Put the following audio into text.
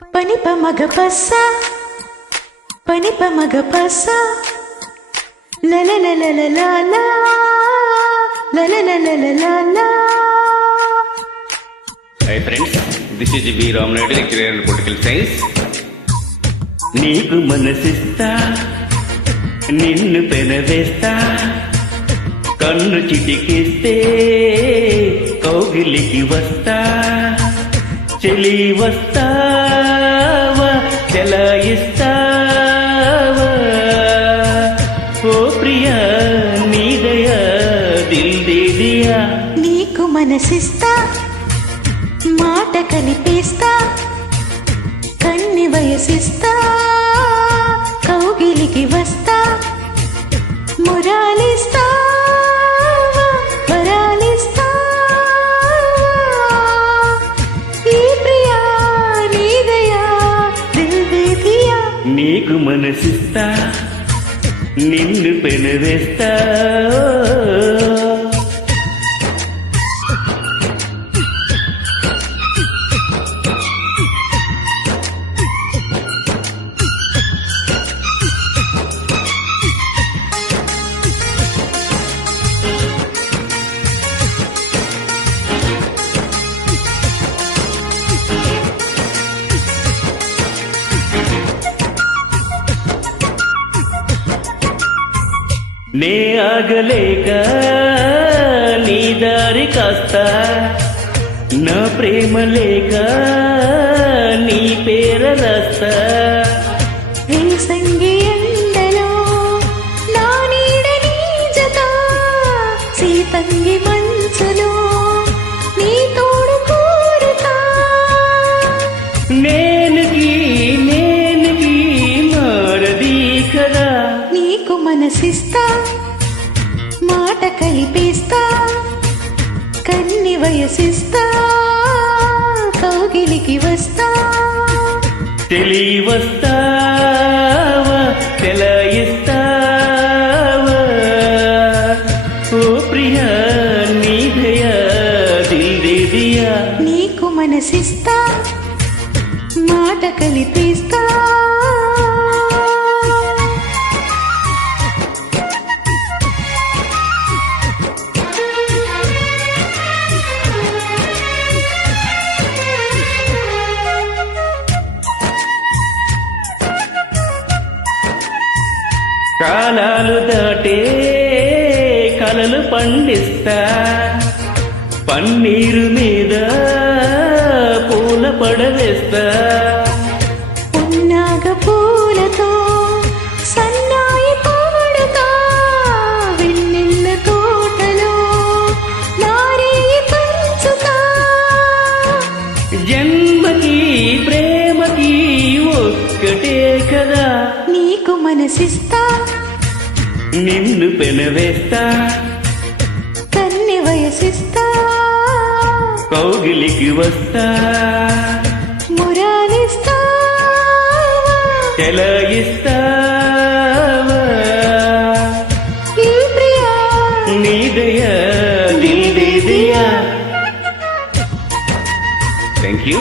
Pani pa magapasa, pani pa magapasa, la la la la la la la, la la la la la la la. Hi friends, this is B. Ramanreddy, lecturer in political science. నీకు మనసిస్తా నిన్ను పెనవేస్తా కన్ను చిటికిస్తే కౌగిలికి వస్తా చెలి వస్తావా చెలాయిస్తావా ఓ ప్రియా నీదయా దిల్ దే దియా. నీకు మనసిస్తా మాట కలిపేస్తా కన్ని వయసిస్తా కౌగిలికి వస్తా మురాలిస్తా వరాలిస్తా ఈ ప్రియా నీదయా దిల్ దే దియా. నీకు మనసిస్తా నిన్ను పెనవేస్తా నే ఆగలేక నీ దారి కాస్తా నా ప్రేమ లేక నీ పేర రాస్తా. సంగి ఎండలో నా నీడ నీ జత సీతంగి మంచులో నీ తోడు కోరుతా. నేనుకి మారది కదా. నీకు మనసిస్తా మాట కలిపేస్తా కన్ని వయసిస్తా కౌగిలికి వస్తా తెలి వస్తావా తెలాయిస్తావా ఓ ప్రియా నీదయా దిల్ దే దియా. నీకు మనసిస్తా మాట కలిపేస్తా కాలాలు దాటే కలలు పండిస్తా పన్నీరు మీద పూల పడవేస్తా. పున్నాగ పూలతో సన్నాయి పాడుతా వెన్నెల్ల తోటలో నారేయి పంచుతా. జన్మకి ప్రేమకి ఒక్కటే కదా. నీకు మనసిస్తా నిన్ను పెనవేస్తా కన్ని వయసిస్తా కౌగిలికి వస్తా మురాలిస్తా చెలాయిస్తావా ఈ ప్రియా నీదయా దిల్ దే దియా. Thank you.